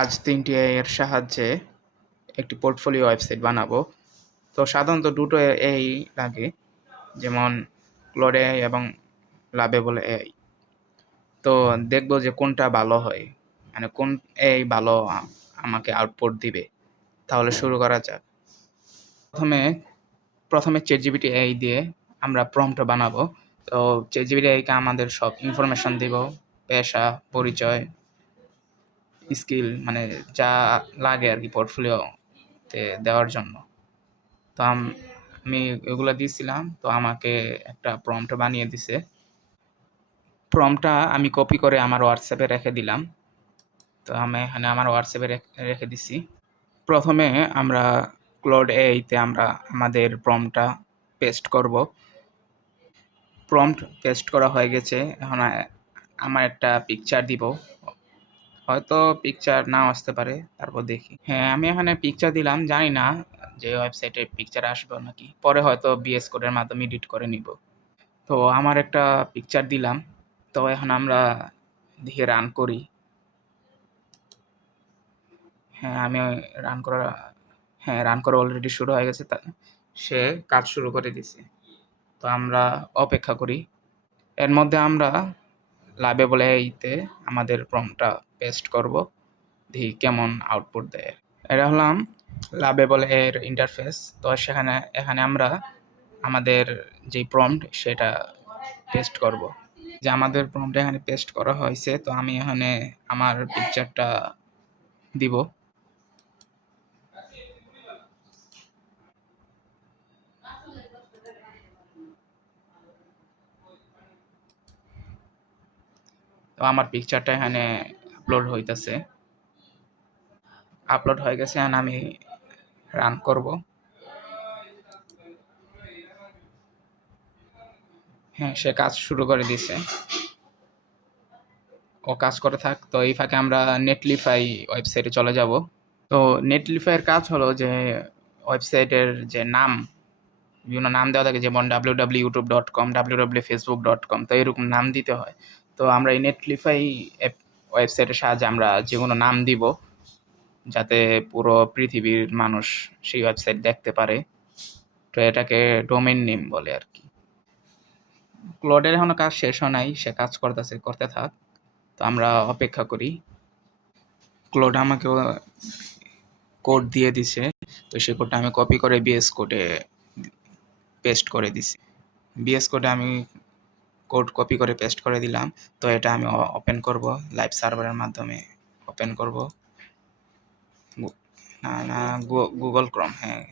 আজ ৩টি AI এর সাহায্যে একটি পোর্টফোলিও ওয়েবসাইট বানাবো। তো সাধারণত দুটো AI লাগে, যেমন Claude AI এবং Lovable AI। তো দেখব যে কোনটা ভালো হয়, মানে কোন AI ভালো আমাকে আউটপুট দিবে। তাহলে শুরু করা যাক। প্রথমে ChatGPT AI দিয়ে আমরা প্রম্পট বানাবো। তো ChatGPT AI কে আমাদের সব ইনফরমেশন দিব, পেশা, পরিচয়, স্কিল, মানে যা লাগে আরকি পোর্টফোলিওতে দেওয়ার জন্য। তো আমি এগুলা দিছিলাম, তো আমাকে একটা প্রম্পট বানিয়ে দিছে। প্রম্পটটা আমি কপি করে আমার WhatsApp এ রেখে দিলাম। তো আমি এখানে আমার WhatsApp এ রেখে দিছি। প্রথমে আমরা Claude AI তে আমরা আমাদের প্রম্পটটা পেস্ট করব। প্রম্পট পেস্ট করা হয়ে গেছে। এখন আমার একটা পিকচার দিব। হয়তো পিকচার নাও আসতে পারে, তারপর দেখি। হ্যাঁ, আমি এখানে পিকচার দিলাম, জানি না যে ওয়েবসাইটে পিকচার আসবে নাকি। পরে হয়তো VS কোডের মাধ্যমে এডিট করে নিব। তো আমার একটা পিকচার দিলাম। তো এখন আমরা দেখি রান করি। হ্যাঁ, আমি রান করা অলরেডি শুরু হয়ে গেছে। সে কাজ শুরু করে দিছে। তো আমরা অপেক্ষা করি। এর মধ্যে আমরা Lovable AI তে আমাদের প্রম্পটটা পেস্ট করব। দেখি কেমন আউটপুট দেয়। এটা হলাম Lovable AI এর ইন্টারফেস। তো এখানে আমরা আমাদের যে প্রম্পট সেটা পেস্ট করব। যে আমাদের প্রম্পট এখানে পেস্ট করা হয়েছে। তো আমি এখানে আমার পিকচারটা দিব। তো আমার পিকচারটা এখানে আপলোড হইতেছে। আপলোড হয়ে গেছে, এখন আমি রান করব। হ্যাঁ, সে কাজ শুরু করে দিছে। ও কাজ করে থাক। তো এই ফাঁকে আমরা নেটলিফাই ওয়েবসাইটে চলে যাব। তো নেটলিফাইয়ের কাজ হলো যে ওয়েবসাইটের যে নাম, বিভিন্ন নাম দেওয়া থাকে, যেমন www.youtube.com, www.facebook.com। তো এরকম নাম দিতে হয়। তো আমরা এই নেটলিফাই ওয়েবসাইটের সাহায্যে আমরা যেকোনো নাম দিব, যাতে পুরো পৃথিবীর মানুষ সেই ওয়েবসাইট দেখতে পারে। তো এটাকে ডোমেইন নেম বলে আর কি। ক্লোডের এখনো কাজ শেষ হয় নাই, সে কাজ করতে থাক। তো আমরা অপেক্ষা করি। ক্লোড আমাকে কোড দিয়ে দিছে। তো সেই কোডটা আমি কপি করে VS কোডে পেস্ট করে দিছি। VS কোডে আমি কোড কপি করে পেস্ট করে দিলাম। তো এটা আমি ওপেন করব, লাইভ সার্ভারের মাধ্যমে ওপেন করব। না, গুগল ক্রোম, হ্যাঁ,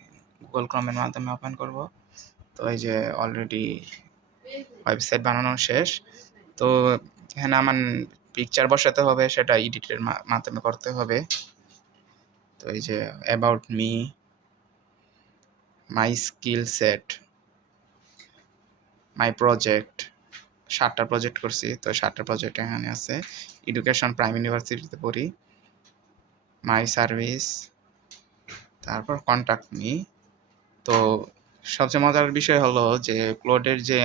গুগল ক্রোমের মাধ্যমে ওপেন করব। তো এই যে অলরেডি ওয়েবসাইট বানানো শেষ। তো এখানে আমার পিকচার বসাতে হবে, সেটা এডিটের মাধ্যমে করতে হবে। তো এই যে about me, my skill set, my project, 7টা প্রজেক্ট করছি। তো 7টা প্রজেক্ট এখানে আছে। এডুকেশন প্রাইম ইউনিভার্সিটিতে পড়ি, মাই সার্ভিস, তারপর কন্ট্যাক্ট মি। তো সবচেয়ে মজার বিষয় হলো যে ক্লোডের যে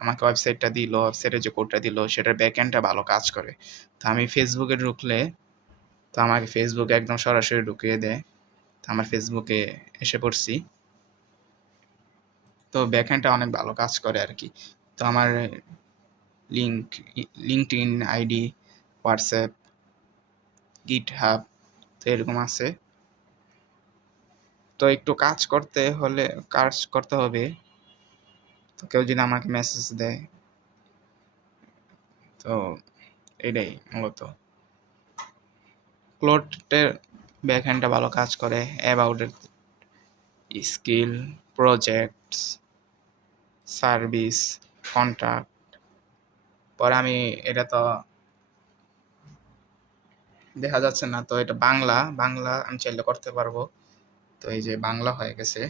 আমাকে ওয়েবসাইটটা দিল, ওয়েবসাইটের যে কোডটা দিল, সেটার ব্যাকএন্ডটা ভালো কাজ করে। তো আমি ফেসবুকে ঢুকলে তো আমাকে ফেসবুকে একদম সরাসরি ঢুকিয়ে দেয়। তো আমার ফেসবুকে এসে পড়ছি। তো ব্যাকএন্ডটা অনেক ভালো কাজ করে আর কি। তো আমার লিঙ্কডইন আইডি, হোয়াটসঅ্যাপ, গিটহাব, তো এরকম আছে। তো একটু কাজ করতে হবে। তো কেউ যদি আমাকে মেসেজ দেয়, তো এটাই মূলত। ক্লোডের ব্যাকএন্ডটা ভালো কাজ করে। অ্যাবাউটের স্কিল, প্রজেক্টস, সার্ভিস, কন্ট্যাক্ট। পরে আমি এটা তো দেখা যাচ্ছে না, তো এটা বাংলা আমি চাইলে করতে পারবো। তো এই যে বাংলা হয়ে গেছে।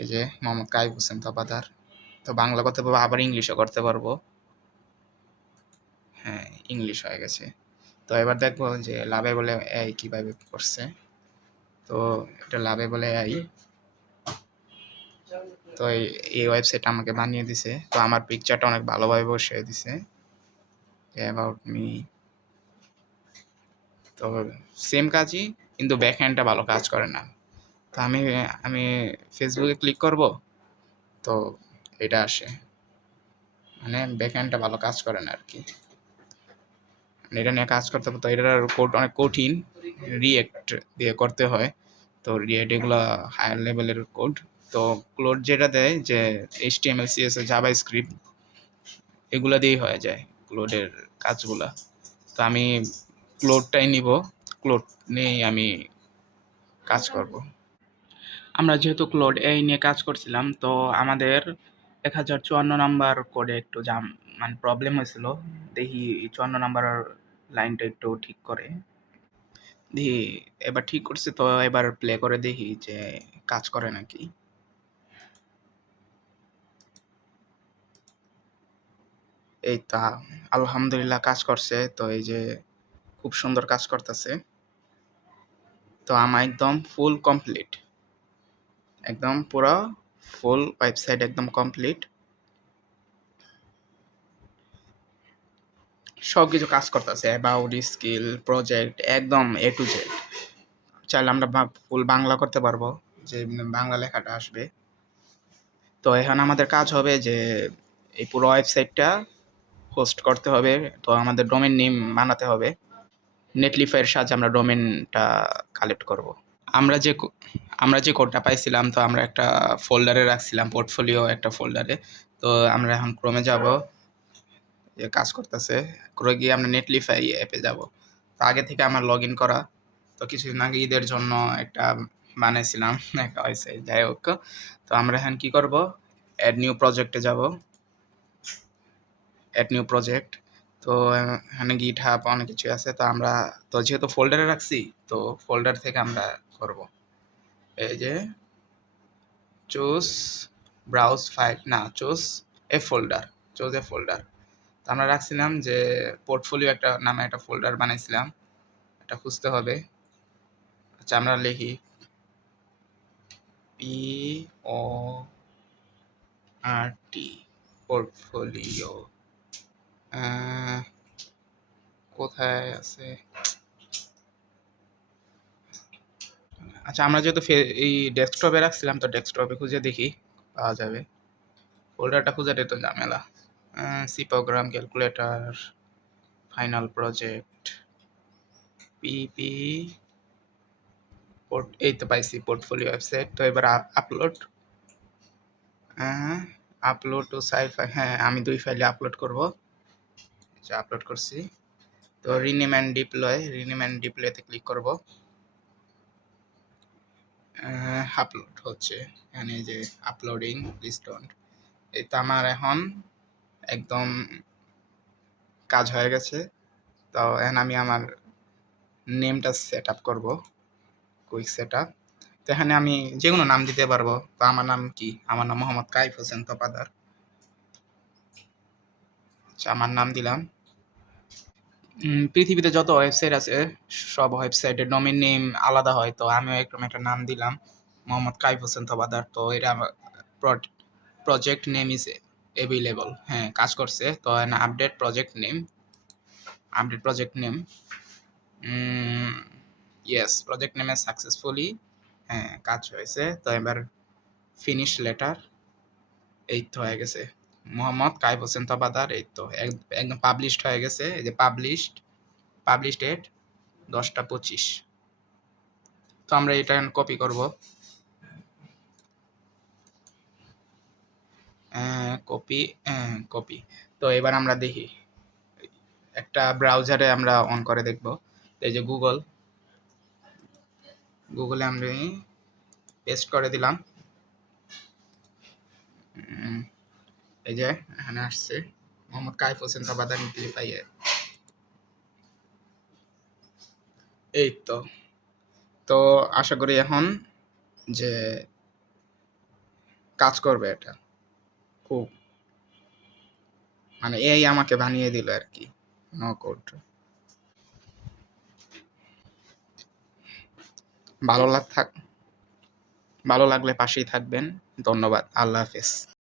এই যে মোহাম্মদ কাইব হোসেন তপাদার। তো বাংলা করতে পারবো, আবার ইংলিশও করতে পারবো। হ্যাঁ, ইংলিশ হয়ে গেছে। তো এবার দেখবো যে Lovable AI কিভাবে করছে। তো এটা Lovable AI। তো এই ওয়েবসাইট আমাকে বানিয়ে দিছে। তো আমার পিকচারটা অনেক ভালোভাবে বসিয়ে দিছে। অ্যাবাউট মি, তো সেম কাজই, কিন্তু ব্যাক এন্ডটা ভালো কাজ করে না। তো আমি ফেসবুকে ক্লিক করব, তো এটা আসে, মানে ব্যাক এন্ডটা ভালো কাজ করে না আর কি। এটা নিয়ে কাজ করতে হবে, তো এটার কোড অনেক কঠিন, রিয়েক্ট দিয়ে করতে হয়। তো রিয়েক্ট এগুলো হায়ার লেভেলের কোড। তো ক্লোড যেটা দেয় যে এইচটিএমএল সিএসএস জাভা স্ক্রিপ্ট, এগুলা দিয়েই হয়ে যায় ক্লোডের কাজগুলা। তো আমি ক্লোডটাই নিব, ক্লোড নিয়েই আমি কাজ করব। আমরা যেহেতু ক্লোড এই নিয়ে কাজ করছিলাম, তো আমাদের 1054 নাম্বার কোডে একটু মানে প্রবলেম হয়েছিল। দেখি 54 নাম্বার লাইনটা একটু ঠিক করে দেখি। এবার ঠিক করছি, তো এবার প্লে করে দেখি যে কাজ করে নাকি। এই তা আলহামদুলিল্লাহ কাজ করছে। তো এই যে খুব সুন্দর কাজ করতেছে। তো আমার একদম ফুল কমপ্লিট, একদম পুরো ফুল ওয়েবসাইট একদম কমপ্লিট। সবকিছু কাজ করতেছে, অ্যাবাউট, স্কিল, প্রজেক্ট, একদম এ টু জেড। চাইলে আমরা ফুল বাংলা করতে পারবো, যে বাংলা লেখাটা আসবে। তো এখন আমাদের কাজ হবে যে এই পুরো ওয়েবসাইটটা হোস্ট করতে হবে। তো আমাদের ডোমেন নেম বানাতে হবে। নেটলিফাইয়ের সাহায্যে আমরা ডোমেনটা কালেক্ট করব। আমরা যে আমরা যে কোডটা পাইছিলাম, তো আমরা একটা ফোল্ডারে রাখছিলাম, পোর্টফোলিও একটা ফোল্ডারে। তো আমরা এখন ক্রোমে যাব, যে কাজ করতেছে, করে গিয়ে আমরা নেটলিফাই অ্যাপে যাব। তো আগে থেকে আমার লগ ইন করা। তো কিছুদিন আগে ঈদের জন্য একটা বানাইছিলাম একটা ওয়েবসাইট, যাই হোক। তো আমরা এখন কি করব, অ্যাড নিউ প্রজেক্টে যাব, অ্যাড নিউ প্রজেক্ট। তো এখানে গিট হাব অনেক কিছু আছে। তো আমরা তো যেহেতু ফোল্ডারে রাখছি, তো ফোল্ডার থেকে আমরা করব। এই যে চুজ ব্রাউজ ফাইল, না choose a folder, choose a folder. তো আমরা রাখছিলাম যে পোর্টফোলিও একটা নামে একটা ফোল্ডার বানাইছিলাম, এটা খুঁজতে হবে। আচ্ছা আমরা লিখি পি ও আর টি, পোর্টফোলিও। কোথায় আছে? আচ্ছা আমরা যেহেতু এই ডেস্কটপে রাখছিলাম, তো ডেস্কটপে খুঁজে দেখি পাওয়া যাবে। ফোল্ডারটা খুঁজে তো ঝামেলা। C program, calculator, final project, P P, এই তো পাইছি পোর্টফোলিও ওয়েবসাইট। তো এবার আপলোড, আপলোড টু সাইফ। হ্যাঁ আমি 2 ফাইলে আপলোড করব। আচ্ছা আপলোড করছি। তো rename and deploy, rename and ডিপ্লয়তে ক্লিক করব। আপলোড হচ্ছে এখানে, যে আপলোডিং প্লিজ ডন্ট। এই তো আমার এখন একদম কাজ হয়ে গেছে। তো এখন আমি আমার নেমটা সেট আপ করবো, কুইক সেট আপ। তো এখানে আমি যে কোনো নাম দিতে পারবো। তো আমার নাম কি? আমার নাম মোহাম্মদ কাইফ হোসেন তপাদার। আচ্ছা আমার নাম দিলাম। পৃথিবীতে যত ওয়েবসাইট আছে, সব ওয়েবসাইটের ডোমেন নেম আলাদা হয়। তো আমিও এরকম একটা নাম দিলাম, মোহাম্মদ কাইফ হোসেন তপাদার। তো এটা প্রজেক্ট নেম ইজ অ্যাভেলেবল, হ্যাঁ কাজ করছে। তো update project name, update project name, yes project নেমে সাকসেসফুলি, হ্যাঁ কাজ হয়েছে। তো এবার ফিনিশ লেটার, এই তো হয়ে গেছে, মোহাম্মদ কাইফ হোসেন তপাদার। এই তো একদম পাবলিশড হয়ে গেছে। এই যে পাবলিশ ডেট 10টা 25। তো আমরা এটা কপি করব, কপি, কপি। তো এবার আমরা দেখি, একটা ব্রাউজারে আমরা অন করে দেখব। এই যে গুগলে আমরা পেস্ট করে দিলাম। এই যে এখানে আসছে মোহাম্মদ কাইফ হোসেন তপাদার নিউক্লিফাই। এই তো। তো আশা করি এখন যে কাজ করবে এটা খুব, মানে এই আমাকে বানিয়ে দিল আর কি, নো কোড। ভালো লাগলে পাশেই থাকবেন। ধন্যবাদ, আল্লাহ হাফেজ।